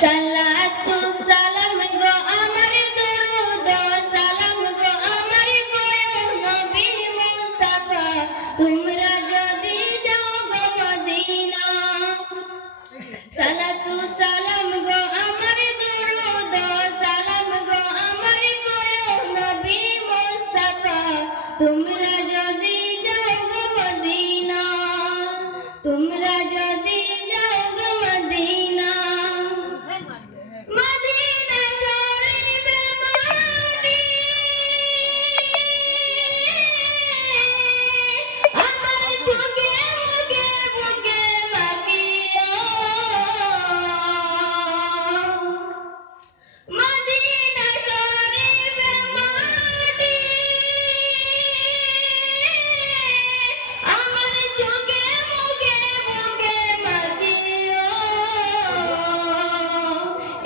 San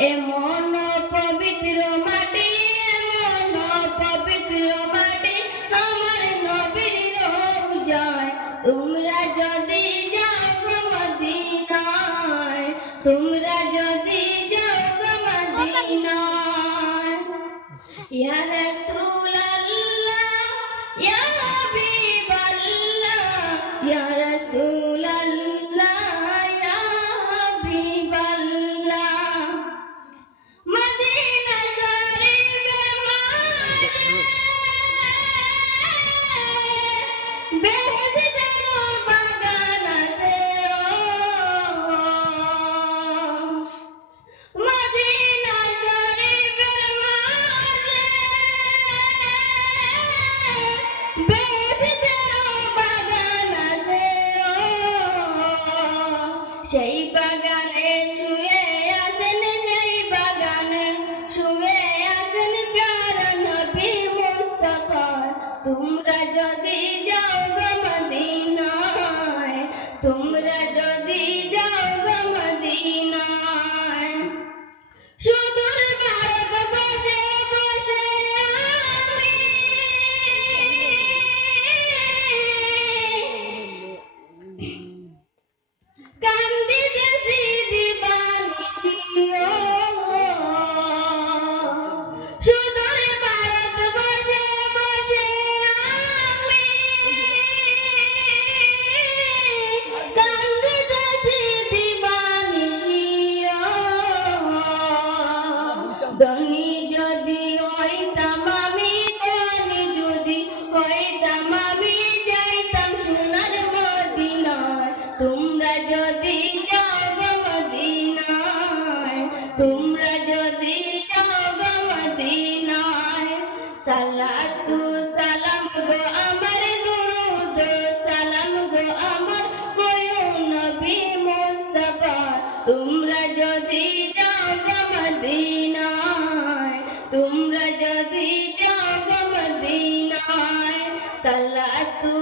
এমন পবিত্র মাটি এমন পবিত্র মাটি আমার নবীর রোজায়। তোমরা যদি যাও মদিনায় তোমরা যদি যাও মদিনায়। ইয়া তোমরা যদি মদিনায় সালাতু সালাম গো আমার দুরুদ, সালাম গো আমার কোয়ো নবী মুস্তাফা। তোমরা যদি যাও মদিনায় তোমরা যদি যাও মদিনায় সালাতু